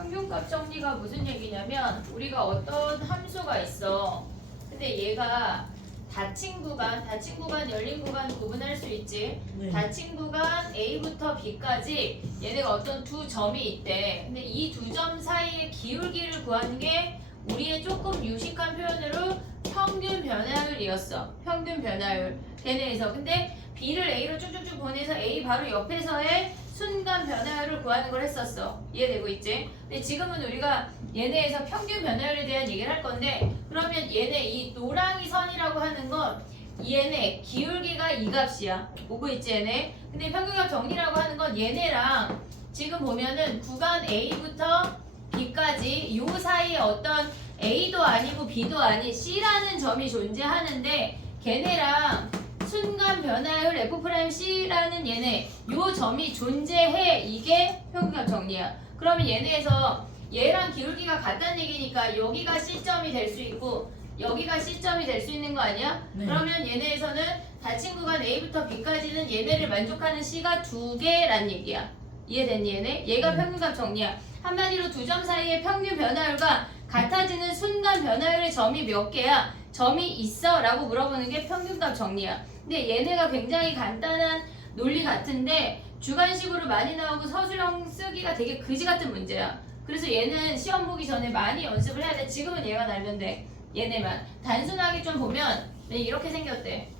평균값 정리가 무슨 얘기냐면 우리가 어떤 함수가 있어. 근데 얘가 닫힌 구간, 열린 구간 구분할 수 있지. 네. 닫힌 구간 A부터 B까지 얘네가 어떤 두 점이 있대. 근데 이 두 점 사이의 기울기를 구하는 게 우리의 조금 유식한 표현으로 평균 변화율이었어. 평균 변화율. 걔네에서. 근데 B를 A로 쭉쭉쭉 보내서 A 바로 옆에서의 순간 변화율을 구하는 걸 했었어. 이해되고 있지? 근데 지금은 우리가 얘네에서 평균 변화율에 대한 얘기를 할 건데, 그러면 얘네 이 노랑이 선이라고 하는 건 얘네 기울기가 이 값이야. 보고 있지 얘네? 근데 평균값 정리라고 하는 건 얘네랑 지금 보면은 구간 A부터 B까지 요 사이에 어떤 A도 아니고 B도 아닌 C라는 점이 존재하는데, 걔네랑 순간 변화율 F'C라는 얘네 요 점이 존재해. 이게 평균값 정리야. 그러면 얘네에서 얘랑 기울기가 같다는 얘기니까 여기가 C점이 될 수 있고 여기가 C점이 될 수 있는 거 아니야? 네. 그러면 얘네에서는 닫힌 구간 A부터 B까지는 얘네를 만족하는 C가 두 개란 얘기야. 이해됐니 얘네? 얘가 평균값 정리야. 한마디로 두 점 사이의 평균 변화율과 같아지는 순간 변화율의 점이 몇 개야? 점이 있어? 라고 물어보는 게 평균값 정리야. 근데 얘네가 굉장히 간단한 논리 같은데 주관식으로 많이 나오고 서술형 쓰기가 되게 그지 같은 문제야. 그래서 얘는 시험 보기 전에 많이 연습을 해야 돼. 지금은 얘가 날면 돼. 얘네만. 단순하게 좀 보면 이렇게 생겼대.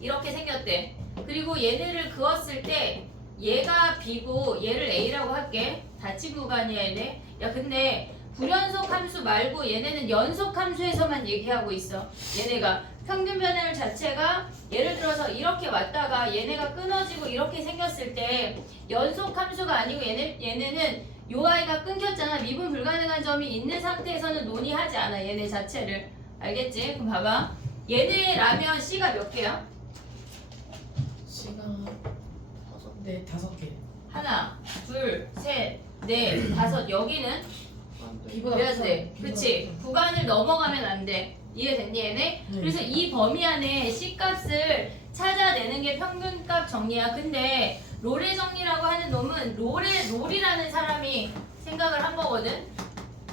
이렇게 생겼대. 그리고 얘네를 그었을 때 얘가 B고 얘를 A라고 할게. 닫힌 구간이야 얘네. 야 근데 불연속 함수 말고 얘네는 연속 함수에서만 얘기하고 있어. 얘네가 평균 변화율 자체가 예를 들어서 이렇게 왔다가 얘네가 끊어지고 이렇게 생겼을 때 연속 함수가 아니고 얘네는 요 아이가 끊겼잖아. 미분 불가능한 점이 있는 상태에서는 논의하지 않아. 얘네 자체를. 알겠지? 그럼 봐봐. 얘네라면 C가 몇 개야? C가 다섯 개. 하나, 둘, 셋, 넷, 다섯. 여기는 B보다 몇 돼? 그치? 구간을 넘어가면 안 돼. 이해됐니 얘네? 네. 그래서 이 범위 안에 C값을 찾아내는 게 평균값 정리야. 근데 로레 정리라고 하는 놈은 롤이라는 사람이 생각을 한 거거든.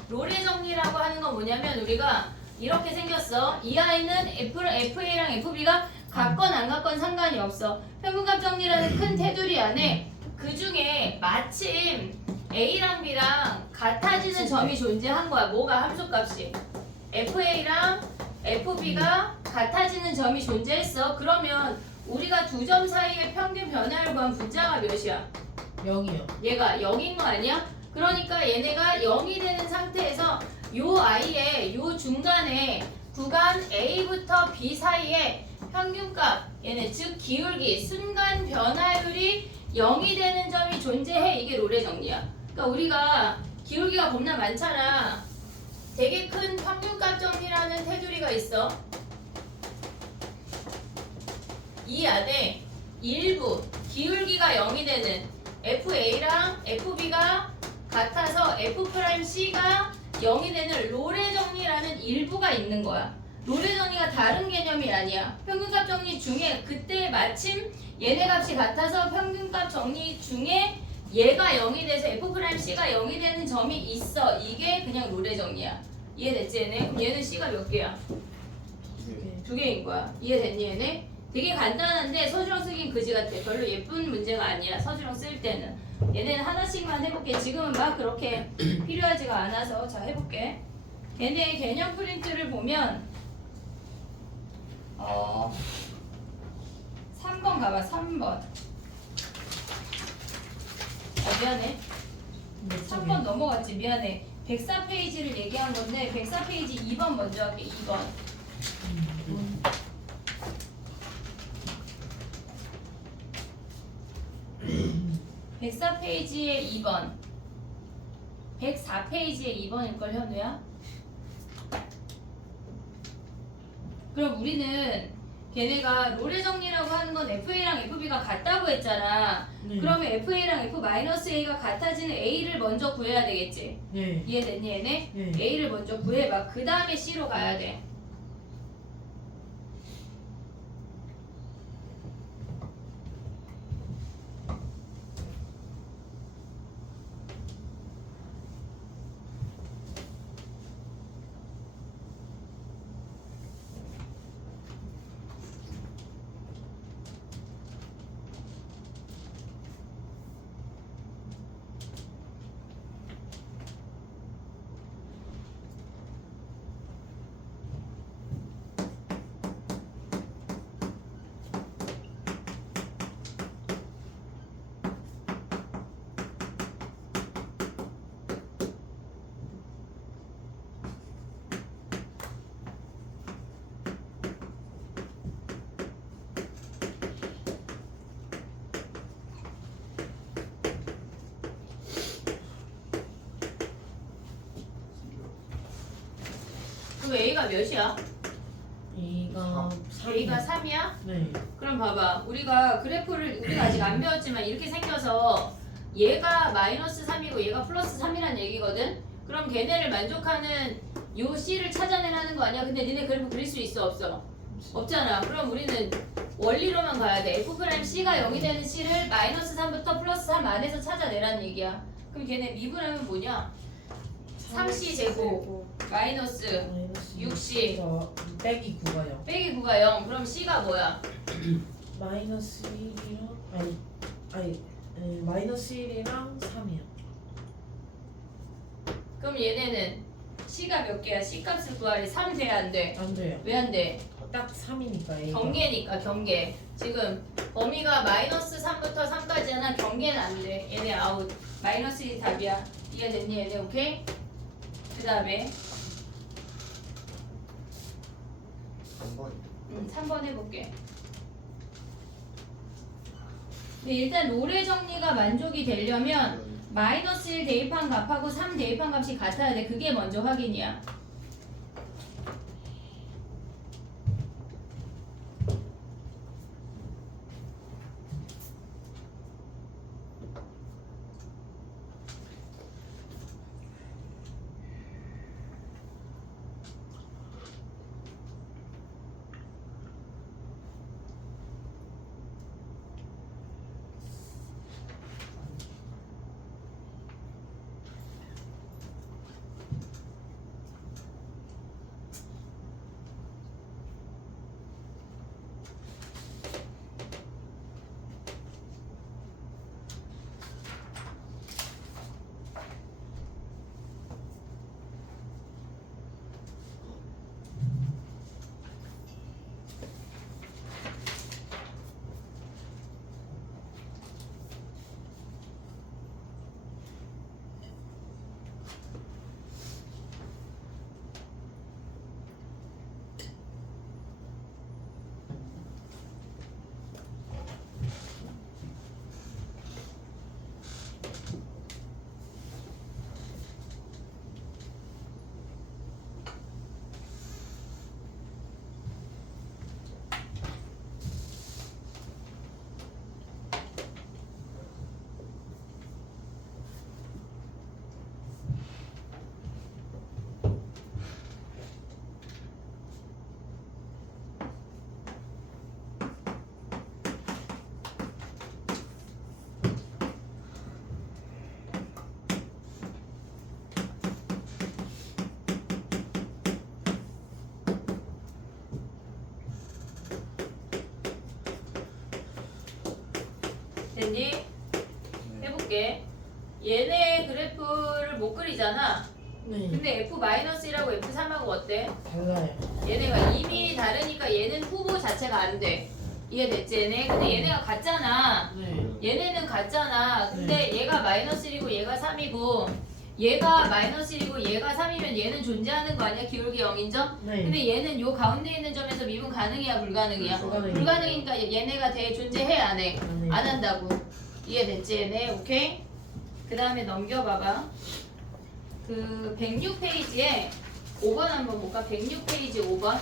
로레 정리라고 하는 건 뭐냐면 우리가 이렇게 생겼어. 이 아이는 FA랑 FB가 같건 안 같건 상관이 없어. 평균값 정리라는 큰 테두리 안에 그 중에 마침 A랑 B랑 같아지는 점이 존재한 거야. 뭐가 함수값이. FA랑 FB가 같아지는 점이 존재했어. 그러면 우리가 두 점 사이의 평균 변화율 구한 분자가 몇이야? 0이요. 얘가 0인 거 아니야? 그러니까 얘네가 0이 되는 상태에서 요 아이의 요 중간에 구간 A부터 B 사이에 평균값, 얘네 즉 기울기, 순간 변화율이 0이 되는 점이 존재해. 이게 로레 정리야. 그러니까 우리가 기울기가 겁나 많잖아. 되게 큰 평균값 정리라는 테두리가 있어. 이 안에 일부 기울기가 0이 되는 FA랑 FB가 같아서 F'C가 0이 되는 로레 정리라는 일부가 있는 거야. 로레 정리가 다른 개념이 아니야. 평균값 정리 중에 그때 마침 얘네 값이 같아서 평균값 정리 중에 얘가 0이 돼서 F'C가 0이 되는 점이 있어. 이게 그냥 로레 정리야. 이해됐지 얘네? 그럼 얘는 C가 몇 개야? 두 개인 거야. 이해됐니 얘네? 되게 간단한데 서술형 쓰긴 그지 같아. 별로 예쁜 문제가 아니야. 서술형 쓸 때는. 얘네는 하나씩만 해볼게. 지금은 막 그렇게 필요하지가 않아서. 자 해볼게. 걔네 개념 프린트를 보면 3번 가봐. 3번. 미안해. 3번 넘어갔지. 미안해. 104페이지를 얘기한 건데 104페이지 2번 먼저 할게. 2번. 104페이지에 2번. 104페이지에 2번일걸 현우야? 그럼 우리는 걔네가 로레 정리라고 하는 건 FA랑 FB가 같다고 했잖아. 네. 그러면 FA랑 F-A가 같아지는 A를 먼저 구해야 되겠지. 네. 이해됐니 얘네? 네. A를 먼저 구해봐. 그 다음에 C로 가야 돼. A가 몇이야? A가 A가 3이야? 네. 그럼 봐봐. 우리가 그래프를 우리가 아직 안 배웠지만 이렇게 생겨서 얘가 마이너스 3이고 얘가 플러스 3이란 얘기거든? 그럼 걔네를 만족하는 요 C를 찾아내라는 거 아니야? 근데 니네 그래프 그릴 수 있어 없어? 없잖아. 그럼 우리는 원리로만 가야 돼. F'C가 0이 되는 C를 마이너스 3부터 플러스 3 안에서 찾아내라는 얘기야. 그럼 걔네 미분하면 뭐냐? 3C 제곱 마이너스 마이너스 60 빼기 9가 0. 빼기 9가 0. 그럼 C가 뭐야? 마이너스 1이랑 마이너스 1이랑 3이요. 그럼 얘네는 C가 몇 개야? C 값을 구하래. 3 돼야 안 돼? 안 돼요. 왜 안 돼? 딱 3이니까 A가. 경계니까 경계. 지금 범위가 마이너스 3부터 3까지잖아. 경계는 안 돼. 얘네 아웃. 마이너스 1이 답이야. 이해됐니 얘네? 오케이? 그 다음에 3번 3번 해볼게. 근데 일단 롤의 정리가 만족이 되려면 마이너스 1 대입한 값하고 3 대입한 값이 같아야 돼. 그게 먼저 확인이야. 됐니? 해볼게. 얘네 그래프를 못 그리잖아. 네. 근데 F-1하고 F3하고 어때? 달라요. 얘네가 이미 다르니까 얘는 후보 자체가 안 돼. 이해됐지 얘네? 근데 얘네가 같잖아. 네. 얘네는 같잖아. 근데 얘가 마이너스 1이고 얘가 3이고 얘가 마이너스 1이고 얘가 3이면 얘는 존재하는 거 아니야? 기울기 0인정? 네. 근데 얘는 요 가운데 있는 점에서 미분 가능이야 불가능이야? 불가능이야. 불가능이니까 얘네가 존재해 안 해? 안 해요. 안 한다고. 이해됐지 얘네? 오케이? 그 다음에 넘겨봐봐. 그 106페이지에 5번 한번 볼까? 106페이지 5번.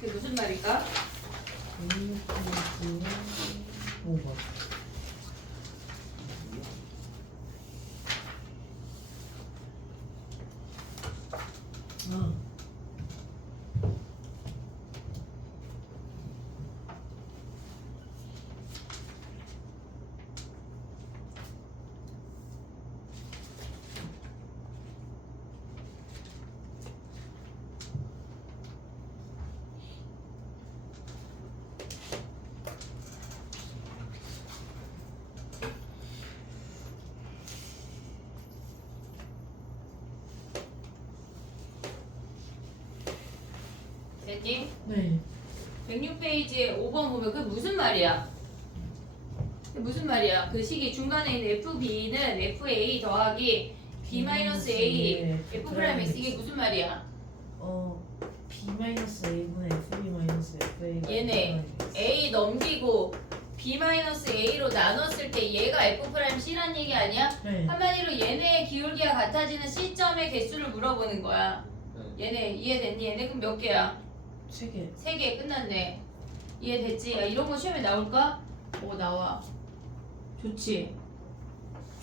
그게 무슨 말일까? 5번. 아. 됐니? 네. 106페이지에 5번 보면 그게 무슨 말이야? 그게 무슨 말이야? 그 식이 중간에 있는 FB는 FA 더하기 B-A F'(X) 이게 무슨 말이야? B-A분의 FB-FA가 얘네 A 넘기고 B-A로 나눴을 때 얘가 F'C란 얘기 아니야? 네. 한마디로 얘네의 기울기가 같아지는 시점의 개수를 물어보는 거야. 네. 얘네 이해됐니? 얘네 그럼 몇 개야? 3개. 3개 끝났네. 이해됐지? 야, 이런 거 시험에 나올까? 오 나와. 좋지.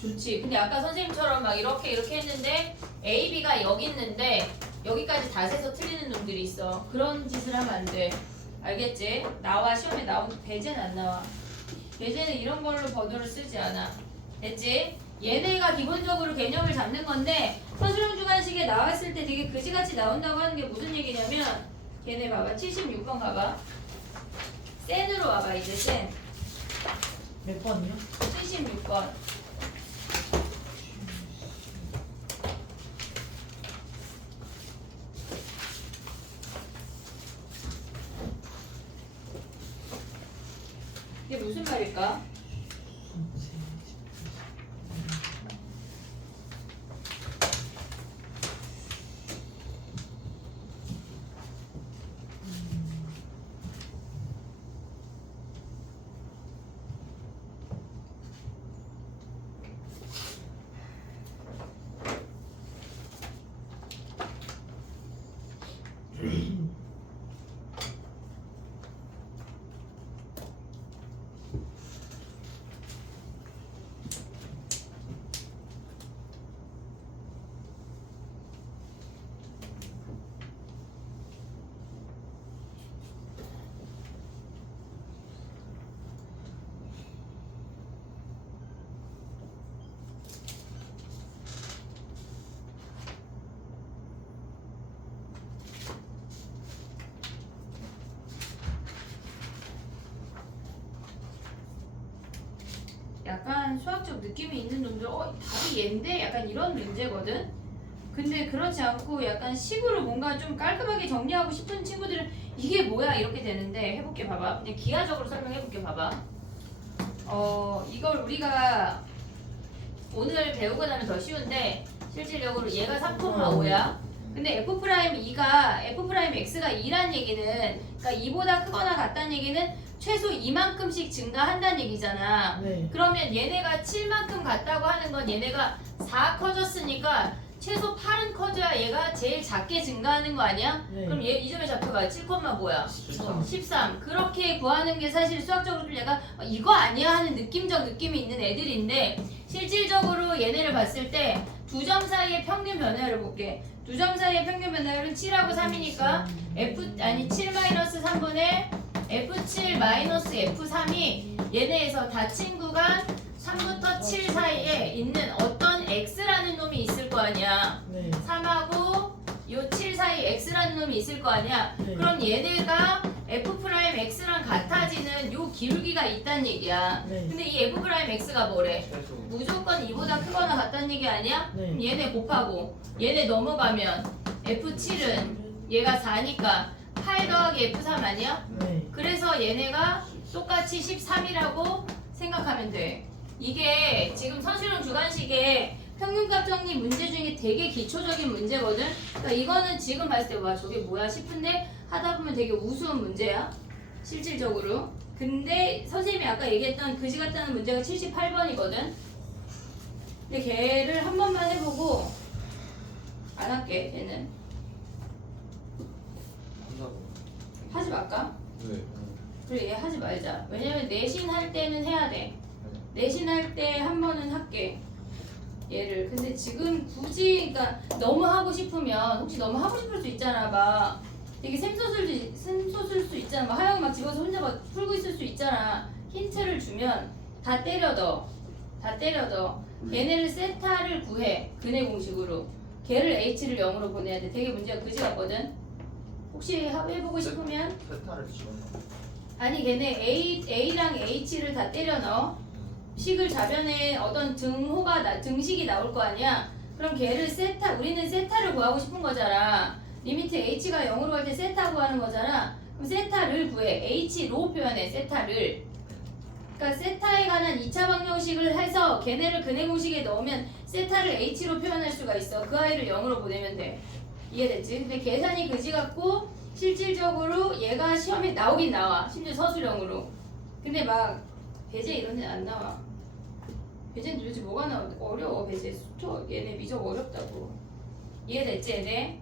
좋지. 근데 아까 선생님처럼 막 이렇게 했는데 A, B가 여기 있는데 여기까지 다 세서 틀리는 놈들이 있어. 그런 짓을 하면 안 돼. 알겠지? 나와. 시험에 나오는 배제는 안 나와. 배제는 이런 걸로 번호를 쓰지 않아. 됐지? 얘네가 기본적으로 개념을 잡는 건데 서술형 주관식에 나왔을 때 되게 그지같이 나온다고 하는 게 무슨 얘기냐면 얘네 봐봐. 76번 가봐. 센으로 와봐. 이제 센. 몇 번이요? 76번. 이게 무슨 말일까? 약간 수학적 느낌이 있는 놈들 답이 얘인데? 약간 이런 문제거든? 근데 그렇지 않고 약간 식으로 뭔가 좀 깔끔하게 정리하고 싶은 친구들은 이게 뭐야? 이렇게 되는데 해볼게 봐봐. 그냥 기하적으로 설명해볼게 봐봐. 이걸 우리가 오늘 배우고 나면 더 쉬운데 실질적으로 얘가 3,5야. 근데 F'E가 F'X가 2란 얘기는 그러니까 2보다 크거나 같다는 얘기는 최소 이만큼씩 증가한다는 얘기잖아. 네. 그러면 얘네가 7만큼 같다고 하는 건 얘네가 4 커졌으니까 최소 8은 커져야 얘가 제일 작게 증가하는 거 아니야? 네. 그럼 얘 이 점에 잡혀가 7, 뭐야? 13. 그렇게 구하는 게 사실 수학적으로 좀 얘가 이거 아니야 하는 느낌적 느낌이 있는 애들인데 실질적으로 얘네를 봤을 때 두 점 사이의 평균 변화를 볼게. 두 점 사이의 평균 변화율은 7하고 3이니까 7-3분의 F7 F3이 얘네에서 닫힌 구간 3부터 7 사이에 있는 어떤 X라는 놈이 있을 거 아니야. 네. 3하고 요 7 사이 X라는 놈이 있을 거 아니야. 네. 그럼 얘네가 F'X랑 같아지는 요 기울기가 있다는 얘기야. 네. 근데 이 F'X가 뭐래? 최소. 무조건 2보다 크거나 같다는 얘기 아니야? 네. 그럼 얘네 곱하고 얘네 넘어가면 F7은 얘가 4니까 8 더하기 F3 아니야? 네. 그래서 얘네가 똑같이 13이라고 생각하면 돼. 이게 지금 서술형 주관식의 평균값 정리 문제 중에 되게 기초적인 문제거든. 그러니까 이거는 지금 봤을 때 와 저게 뭐야 싶은데 하다 보면 되게 우스운 문제야. 실질적으로. 근데 선생님이 아까 얘기했던 그지 같다는 문제가 78번이거든. 근데 걔를 한 번만 해보고 안 할게. 걔는 한다고. 하지 말까? 네. 그래 얘 하지 말자. 왜냐면 내신 할 때는 해야 돼. 내신 할 때 한 번은 할게. 얘를. 근데 지금 굳이 그러니까 너무 하고 싶으면 혹시 너무 하고 싶을 수 있잖아. 막 되게 샘솟을 수 있잖아. 막 하영 막 집어서 혼자 막 풀고 있을 수 있잖아. 힌트를 주면 다 때려 넣어. 다 때려 넣어. 걔네를 세타를 구해. 근해 공식으로. 걔를 h를 0으로 보내야 돼. 되게 문제가 그지 같거든. 혹시 해보고 싶으면 세타를 지원하고. 아니 걔네 A랑 H를 다 때려 넣어. 식을 자변에 어떤 등식이 나올 거 아니야. 그럼 걔를 우리는 세타를 구하고 싶은 거잖아. 리미트 h가 0으로 갈 때 세타 구하는 거잖아. 그럼 세타를 구해. h로 표현해. 세타를. 그러니까 세타에 관한 2차 방정식을 해서 걔네를 근해 공식에 넣으면 세타를 h로 표현할 수가 있어. 그 아이를 0으로 보내면 돼. 이해됐지? 근데 계산이 그지 같고 실질적으로 얘가 시험에 나오긴 나와. 심지어 서술형으로. 근데 막 배제 이런 데는 안 나와. 배제는 도대체 뭐가 나와? 어려워. 배제 수토 얘네 미적 어렵다고. 이해됐지 얘네?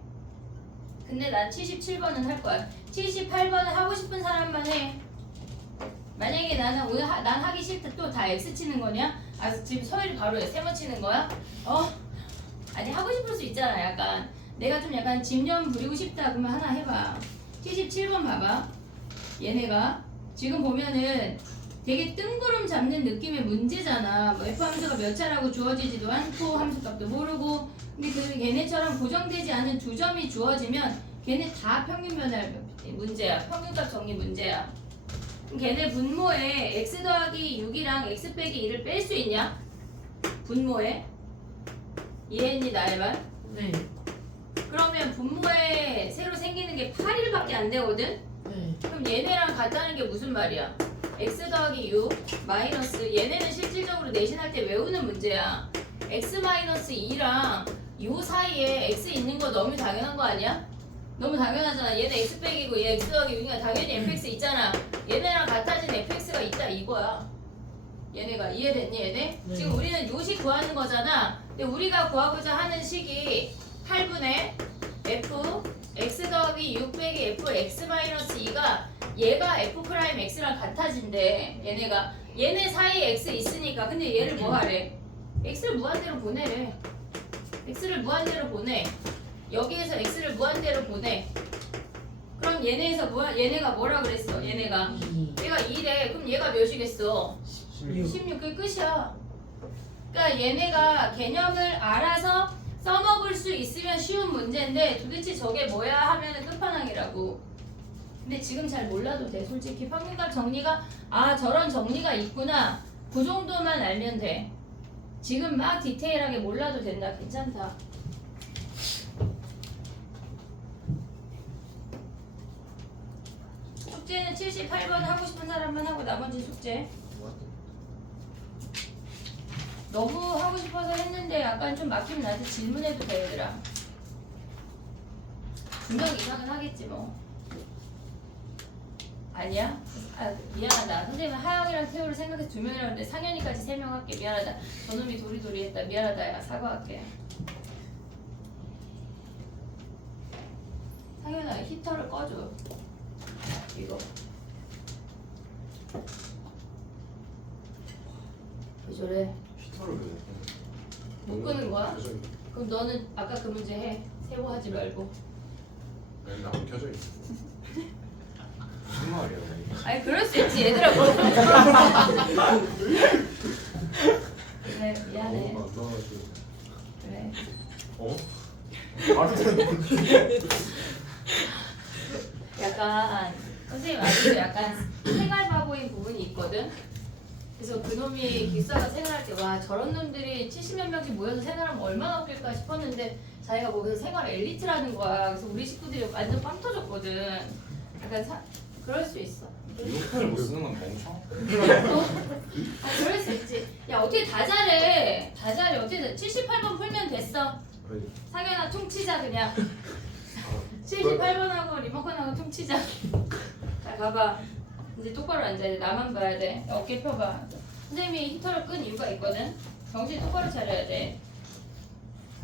근데 난 77번은 할 거야. 78번은 하고 싶은 사람만 해. 만약에 나는 오늘 난 하기 싫다 또 다 X 치는 거냐? 아 지금 서열이 바로 세모 치는 거야? 아니 하고 싶을 수 있잖아. 약간 내가 좀 약간 집념 부리고 싶다 그러면 하나 해봐. 77번 봐봐. 얘네가 지금 보면은 되게 뜬구름 잡는 느낌의 문제잖아. 뭐 F 함수가 몇 차라고 주어지지도 않고 함수값도 모르고. 근데 그 걔네처럼 고정되지 않은 두 점이 주어지면 걔네 다 평균 변화 문제야. 평균값 정리 문제야. 그럼 걔네 분모에 x 더하기 6이랑 x 빼기 2를 뺄 수 있냐? 분모에 이해했니 나의 말? 네. 그러면 분모에 새로 생기는 게 8일밖에 안 되거든? 네. 그럼 얘네랑 같다는 게 무슨 말이야? x 더하기 6 마이너스 얘네는 실질적으로 내신할 때 외우는 문제야. x 마이너스 2랑 요 사이에 x 있는 거 너무 당연한 거 아니야? 너무 당연하잖아. 얘는 x 빼기고 얘 x 더하기 6이니까 당연히 fx 있잖아. 얘네랑 같아진 fx가 있다 이거야. 얘네가 이해됐니 얘네? 네. 지금 우리는 요식 구하는 거잖아. 근데 우리가 구하고자 하는 식이 8분의 f x 더하기 6 빼기 f x 마이너스 2가 얘가 f 프라임 x랑 같아진대. 얘네가 얘네 사이에 x 있으니까. 근데 얘를 뭐 하래? x를 무한대로 보내래. x를 무한대로 보내. 여기에서 x를 무한대로 보내. 그럼 얘네가 뭐라 그랬어? 얘가 2래. 그럼 얘가 몇이겠어? 16. 그게 끝이야. 그러니까 얘네가 개념을 알아서 써먹을 수 있으면 쉬운 문제인데 도대체 저게 뭐야 하면은 끝판왕이라고. 근데 지금 잘 몰라도 돼. 솔직히 평균값 정리가 저런 정리가 있구나. 그 정도만 알면 돼. 지금 막 디테일하게 몰라도 된다. 괜찮다. 숙제는 78번 하고 싶은 사람만 하고 나머지 숙제. 너무 하고 싶어서 했는데 약간 좀 막히면 나한테 질문해도 돼 얘들아. 분명 이상은 하겠지 뭐. 아니야? 미안하다. 선생님은 하영이랑 태호를 생각해서 2명이라고 했는데 상현이까지 3명 할게. 미안하다. 저놈이 도리도리 했다. 미안하다. 야 사과할게. 상현아 히터를 꺼줘. 이거 왜 저래? 히터를 왜 못 끄는 거야? 그럼 너는 아까 그 문제 해. 세고 하지 말고. 여기 안 켜져 있어. 무슨 말이야? 아니 그럴 수 있지 얘들아. 뭐. 그래 미안해. 안 나와가지고. 그래. 어? 약간 선생님 아직도 약간 생활 바보인 부분이 있거든. 그래서 그놈이 기숙사가 생활할 때 와 저런 놈들이 70몇 명씩 모여서 생활하면 얼마나 웃길까 싶었는데 자기가 뭐 그래서 생활 엘리트라는 거야. 그래서 우리 식구들이 완전 빵 터졌거든. 약간 그럴 수 있어. 이거를 못 쓰는 건 멍청? 그럴 수 있지. 야 어떻게 다 잘해. 다 잘해. 어떻게 78번 풀면 됐어. 상현아 퉁치자 그냥. 78번하고 리모컨하고 퉁치자. 자 가봐. 이제 똑바로 앉아야 돼. 나만 봐야 돼. 어깨 펴봐. 선생님이 히터를 끈 이유가 있거든. 정신 똑바로 차려야 돼.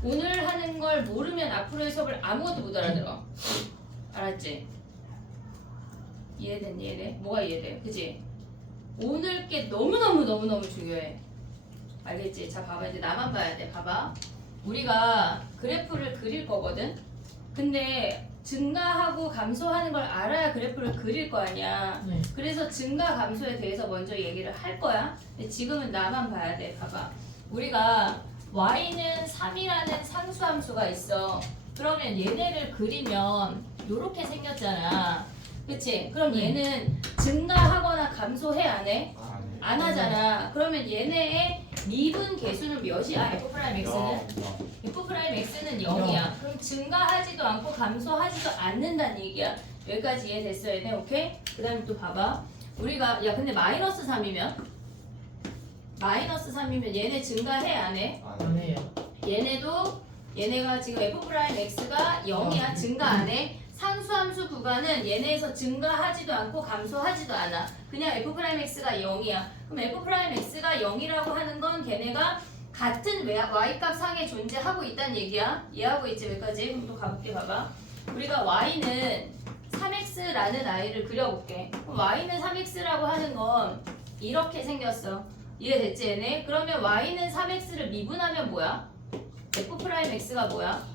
오늘 하는 걸 모르면 앞으로의 수업을 아무것도 못 알아들어. 알았지? 이해됐니? 이해돼? 뭐가 이해돼? 그치? 오늘 게 너무너무 중요해. 알겠지? 자 봐봐. 이제 나만 봐야 돼. 봐봐. 우리가 그래프를 그릴 거거든? 근데 증가하고 감소하는 걸 알아야 그래프를 그릴 거 아니야. 네. 그래서 증가 감소에 대해서 먼저 얘기를 할 거야. 근데 지금은 나만 봐야 돼. 봐봐. 우리가 y는 3이라는 상수함수가 있어. 그러면 얘네를 그리면 요렇게 생겼잖아. 그치? 그럼 얘는 증가하거나 감소해 안 해? 안 하잖아. 그러면 얘네의 미분 계수는 몇이야? F'X는? F'X는 0이야. 그럼 증가하지도 않고 감소하지도 않는다는 얘기야. 여기까지 이해됐어 얘네? 오케이? 그 다음에 또 봐봐. 우리가 근데 마이너스 3이면? 마이너스 3이면 얘네 증가해 안 해? 안 해요. 얘네가 지금 F'X가 0이야. 증가 안 해? 상수함수 구간은 얘네에서 증가하지도 않고 감소하지도 않아. 그냥 f'x가 0이야. 그럼 f'x가 0이라고 하는 건 걔네가 같은 y값 상에 존재하고 있다는 얘기야. 이해하고 있지 여기까지? 그럼 또 가볼게 봐봐. 우리가 y는 3x라는 아이를 그려볼게. 그럼 y는 3x라고 하는 건 이렇게 생겼어. 이해됐지 얘네? 그러면 y는 3x를 미분하면 뭐야? f'x가 뭐야?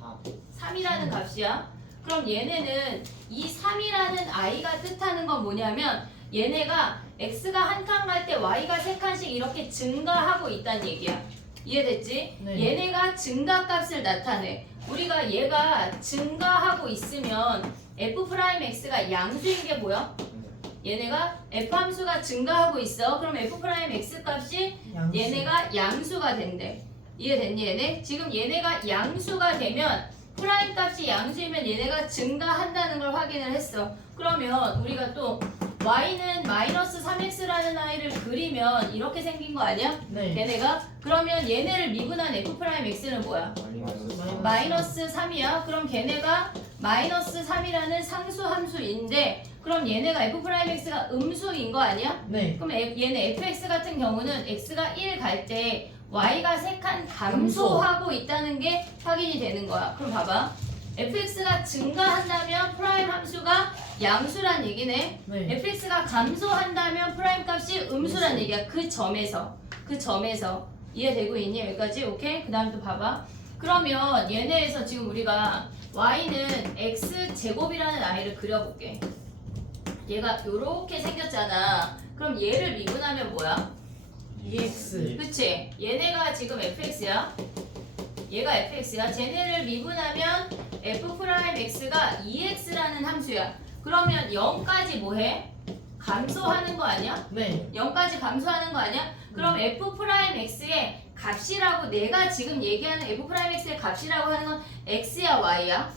3이라는 값이야. 그럼 얘네는 이 3이라는 i가 뜻하는 건 뭐냐면 얘네가 x가 한 칸 갈 때 y가 세 칸씩 이렇게 증가하고 있다는 얘기야. 이해됐지? 네. 얘네가 증가값을 나타내. 우리가 얘가 증가하고 있으면 f'x가 양수인 게 뭐야? 얘네가 f함수가 증가하고 있어. 그럼 f'x 값이 양수. 얘네가 양수가 된대. 이해됐니 얘네? 지금 얘네가 양수가 되면 프라임 값이 양수이면 얘네가 증가한다는 걸 확인을 했어. 그러면 우리가 또 y는 마이너스 3x라는 아이를 그리면 이렇게 생긴 거 아니야? 네. 얘네가? 그러면 얘네를 미분한 f'x는 뭐야? 마이너스 3이야. 그럼 걔네가 마이너스 3이라는 상수 함수인데 그럼 얘네가 f'x가 음수인 거 아니야? 네. 그럼 얘네 fx 같은 경우는 x가 1 갈 때 y가 3칸 감소하고 있다는 게 확인이 되는 거야. 그럼 봐봐. fx가 증가한다면 프라임 함수가 양수란 얘기네. 네. fx가 감소한다면 프라임 값이 음수란 얘기야. 그 점에서 이해되고 있니? 여기까지? 오케이? 그 다음 또 봐봐. 그러면 얘네에서 지금 우리가 y는 x제곱이라는 아이를 그려볼게. 얘가 요렇게 생겼잖아. 그럼 얘를 미분하면 뭐야? EX. 그치? 얘네가 지금 fx야. 얘가 fx야. 쟤네를 미분하면 f'x가 2x라는 함수야. 그러면 0까지 뭐해? 감소하는 거 아니야? 네. 0까지 감소하는 거 아니야? 그럼 f'x의 값이라고 내가 지금 얘기하는 f'x의 값이라고 하는 건 x야 y야?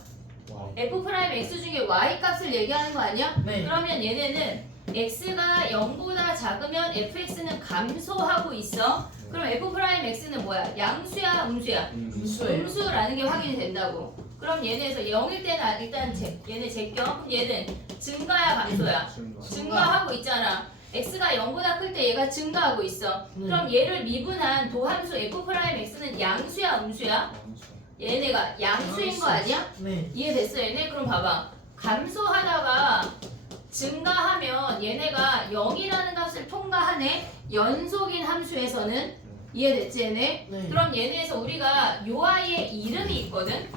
f'x 중에 y 값을 얘기하는 거 아니야? 네. 그러면 얘네는 x가 0보다 작으면 fx는 감소하고 있어. 그럼 f'x는 뭐야? 양수야 음수야? 음수예요. 음수라는 게 확인이 된다고. 그럼 얘네에서 0일 때는 일단 얘네 제껴. 그럼 얘는 증가야 감소야? 증가하고 있잖아. x가 0보다 클 때 얘가 증가하고 있어. 그럼 얘를 미분한 도함수 f'x는 양수야 음수야? 얘네가 양수인 거 아니야? 네. 이해됐어 얘네? 그럼 봐봐. 감소하다가 증가하면 얘네가 0이라는 값을 통과하네. 연속인 함수에서는. 이해됐지 얘네? 네. 그럼 얘네에서 우리가 요 아이의 이름이 있거든?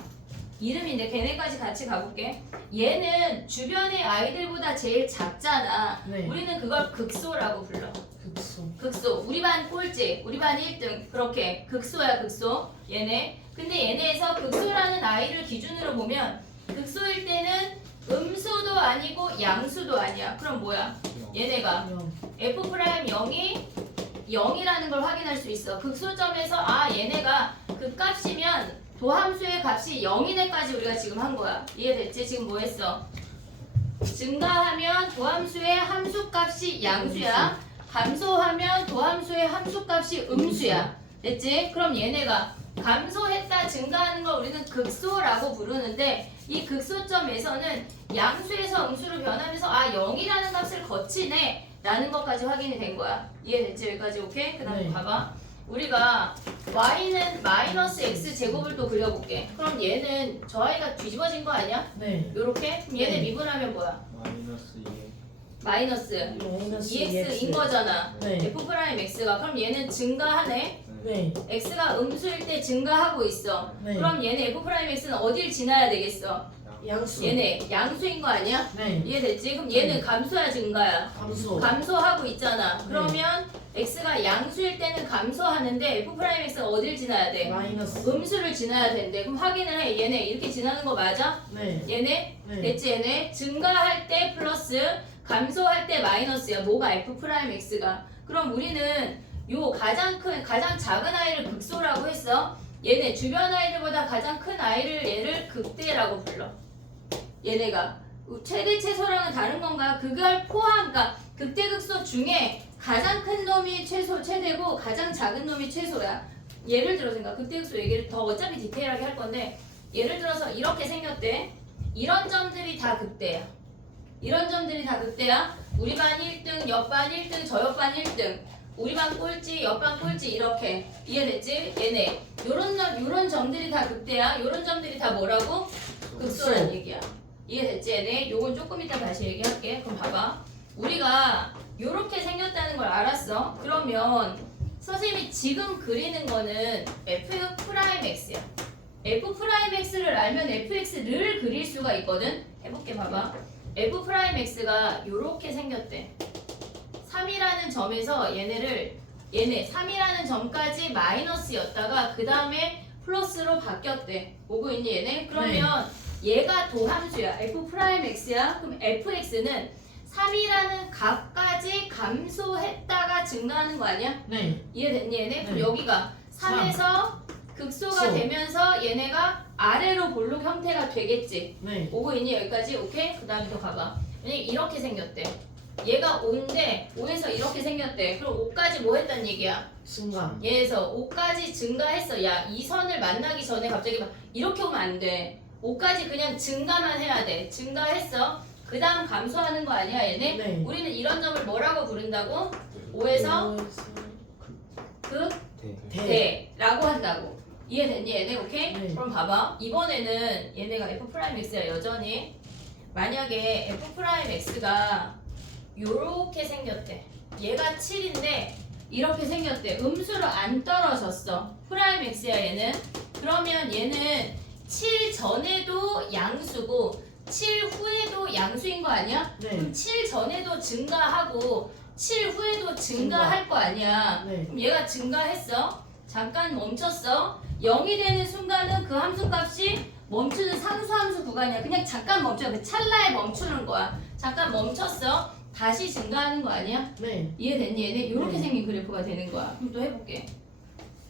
이름인데 걔네까지 같이 가볼게. 얘는 주변의 아이들보다 제일 작잖아. 네. 우리는 그걸 극소라고 불러. 극소. 극소. 우리 반 꼴찌, 우리 반 1등. 그렇게 극소야 극소. 얘네. 근데 얘네에서 극소라는 아이를 기준으로 보면 극소일 때는 음수도 아니고 양수도 아니야. 그럼 뭐야? 얘네가 f'0이 0이라는 걸 확인할 수 있어. 극소점에서 아 얘네가 그 값이면 도함수의 값이 0이네까지 우리가 지금 한 거야. 이해됐지? 지금 뭐 했어? 증가하면 도함수의 함수값이 양수야. 감소하면 도함수의 함수값이 음수야. 됐지? 그럼 얘네가 감소했다 증가하는 걸 우리는 극소라고 부르는데 이 극소점에서는 양수에서 음수로 변하면서 아 0이라는 값을 거치네 라는 것까지 확인이 된 거야. 이해됐지? 여기까지 오케이? 그 다음 네. 봐봐. 우리가 y는 마이너스 x 제곱을 또 그려볼게. 그럼 얘는 저 아이가 뒤집어진 거 아니야? 네. 요렇게? 그럼 얘네 네. 미분하면 뭐야? 마이너스 2. 마이너스 마이너스 2x인 거잖아. 네. f'x가. 그럼 얘는 증가하네. 네. x가 음수일 때 증가하고 있어. 네. 그럼 얘네 f'x는 어딜 지나야 되겠어? 양수. 얘네 양수인 거 아니야? 네. 이해됐지? 그럼 얘는 감소야 증가야? 감소. 감소하고 있잖아. 그러면 x가 양수일 때는 감소하는데 f'x가 어딜 지나야 돼? 마이너스. 음수를 지나야 된대. 그럼 확인을 해. 얘네 이렇게 지나는 거 맞아? 네. 얘네? 네. 됐지 얘네? 증가할 때 플러스 감소할 때 마이너스야. 뭐가 f'x가. 그럼 우리는 요 가장 작은 아이를 극소라고 했어. 얘네 주변 아이들보다 가장 큰 아이를 얘를 극대라고 불러. 얘네가 최대 최소랑은 다른 건가? 그걸 포함, 그러니까 극대 극소 중에 가장 큰 놈이 최대고 가장 작은 놈이 최소야. 예를 들어서 그러니까 극대 극소 얘기를 더 어차피 디테일하게 할 건데 예를 들어서 이렇게 생겼대. 이런 점들이 다 극대야. 이런 점들이 다 극대야. 우리 반 1등, 옆반 1등, 저 옆반 1등. 우리 반 꼴찌, 옆반 꼴찌 이렇게. 이해됐지? 얘네. 요런 점들이 다 극대야. 요런 점들이 다 뭐라고? 극소란 얘기야. 이해됐지? 얘네. 요건 조금 이따 다시 얘기할게. 그럼 봐봐. 우리가 요렇게 생겼다는 걸 알았어. 그러면 선생님이 지금 그리는 거는 F'X야. F'X를 알면 Fx를 그릴 수가 있거든. 해볼게 봐봐. F'X가 요렇게 생겼대. 3이라는 점에서 얘네 3이라는 점까지 마이너스였다가 그 다음에 플러스로 바뀌었대. 오고 있니 얘네? 그러면 얘가 도함수야. F'X야. 그럼 Fx는 3이라는 값까지 감소했다가 증가하는 거 아니야? 네. 이해됐니 얘네? 그럼 네. 여기가 3에서 극소가 소. 되면서 얘네가 아래로 볼록 형태가 되겠지. 네. 오고 있니 여기까지? 오케이? 그 다음에 또 가봐. 왜냐면 이렇게 생겼대. 얘가 5인데 5에서 이렇게 생겼대. 그럼 5까지 뭐 했단 얘기야? 순간. 얘에서 5까지 증가했어. 야, 이 선을 만나기 전에 갑자기 막 이렇게 오면 안 돼. 5까지 그냥 증가만 해야 돼. 증가했어. 그 다음 감소하는 거 아니야 얘네? 네. 우리는 이런 점을 뭐라고 부른다고? 5에서 극대라고 한다고. 이해됐니 얘네? 오케이? 네. 그럼 봐봐. 이번에는 얘네가 F'X야 여전히. 만약에 F'X가 요렇게 생겼대. 얘가 7인데 이렇게 생겼대. 음수로 안 떨어졌어. 프라임 X야 얘는. 그러면 얘는 7 전에도 양수고 7 후에도 양수인 거 아니야? 네. 그럼 7 전에도 증가하고 7 후에도 증가할 거 아니야. 네. 그럼 얘가 증가했어. 잠깐 멈췄어. 0이 되는 순간은 그 함수값이 멈추는 상수함수 구간이야. 그냥 잠깐 멈춰. 그 찰나에 멈추는 거야. 잠깐 멈췄어. 다시 증가하는 거 아니야? 네. 이해됐니 얘네? 이렇게 네. 생긴 그래프가 되는 거야. 그럼 또 해볼게.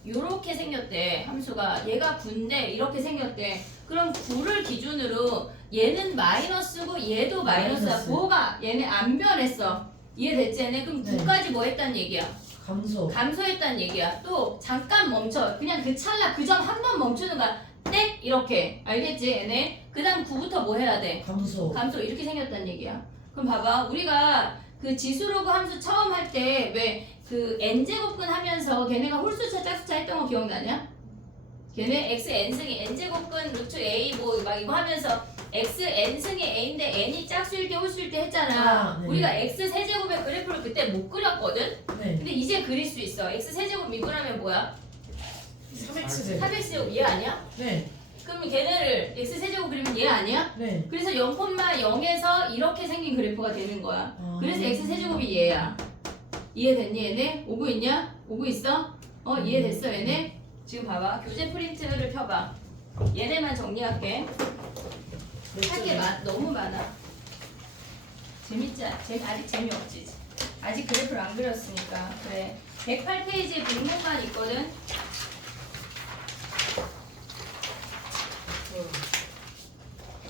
요렇게 생겼대 함수가. 얘가 9인데 이렇게 생겼대. 그럼 9를 기준으로 얘는 마이너스고 얘도 마이너스야. 마이너스. 뭐가 얘네 안 변했어. 이해됐지 얘네? 그럼 네. 9까지 뭐 했단 얘기야? 감소. 감소했단 얘기야. 또 잠깐 멈춰. 그냥 그 찰나 그 점 한 번 멈추는 거야. 땡 이렇게. 알겠지 얘네? 그 다음 9부터 뭐 해야 돼? 감소. 감소 이렇게 생겼단 얘기야. 그럼 봐봐. 우리가 그 지수로그 함수 처음 할 때 왜 그 n제곱근 하면서 걔네가 홀수차 짝수차 했던 거 기억나냐? 걔네 x n승이 n제곱근 루트 a 뭐 막 이거 하면서 x n승이 a인데 n이 짝수일 때 홀수일 때 했잖아. 아, 네. 우리가 x 세제곱의 그래프를 그때 못 그렸거든? 네. 근데 이제 그릴 수 있어. x 세제곱 미분하면 뭐야? 3X. 400제곱 얘 아니야? 네. 그럼 걔네를 x 세제곱 그리면 얘 아니야? 네. 그래서 0,0에서 이렇게 생긴 그래프가 되는 거야. 아. 그래서 x 세제곱이 얘야. 이해됐니 얘네? 오고 있냐? 오고 있어? 이해됐어 얘네? 지금 봐봐. 교재 프린트를 펴봐. 얘네만 정리할게. 할 게 너무 많아. 재밌지? 아직 재미없지? 아직 그래프를 안 그렸으니까. 그래. 108페이지에 빈공간 있거든?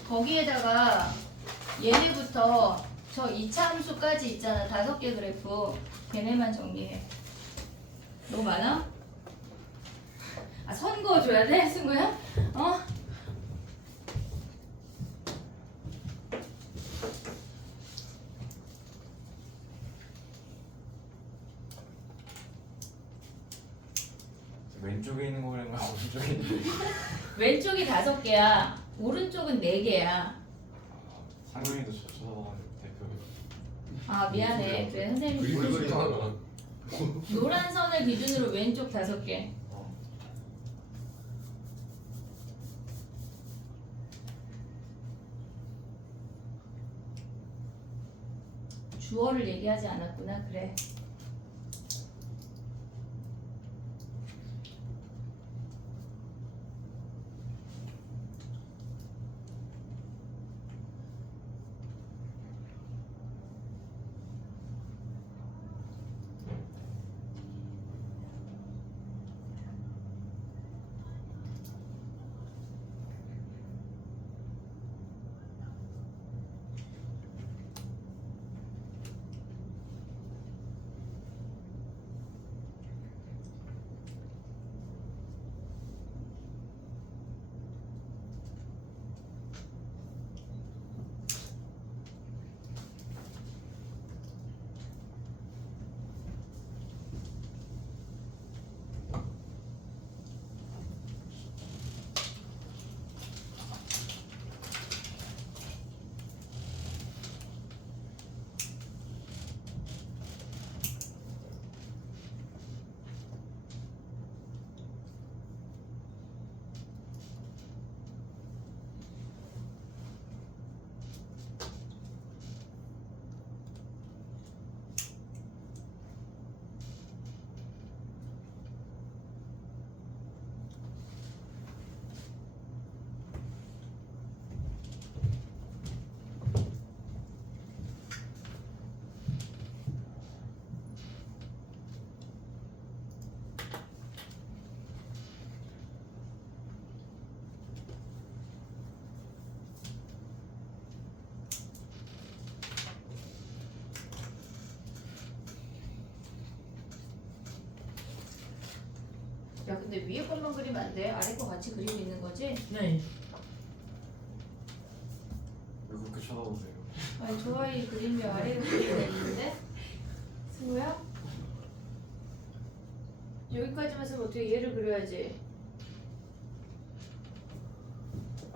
거기에다가 얘네부터 저 2차 함수까지 있잖아. 5개 그래프. 걔네만 정리해. 너무 많아? 아, 선 그어줘야 돼? 승우야? 어? 왼쪽에 있는 거 그리는 거야? 오른쪽에 있는 거? 왼쪽이 5개야. 오른쪽은 4개야. 상근이도 쳐다봐가지고 대표. 아, 미안해. 그래, 선생님이 그리고 보여줄게. 이상하다. 노란 선을 기준으로 왼쪽 5개. 주어를 얘기하지 않았구나. 그래. 야 근데 위에 것만 그리면 안 돼. 아래 거 같이 그리고 있는 거지? 네. 왜 그렇게 쳐다보세요? 아니 저 아이 그림이 아래로 그리고 있는데? 승우야? 여기까지만 쓰면 어떻게 얘를 그려야지?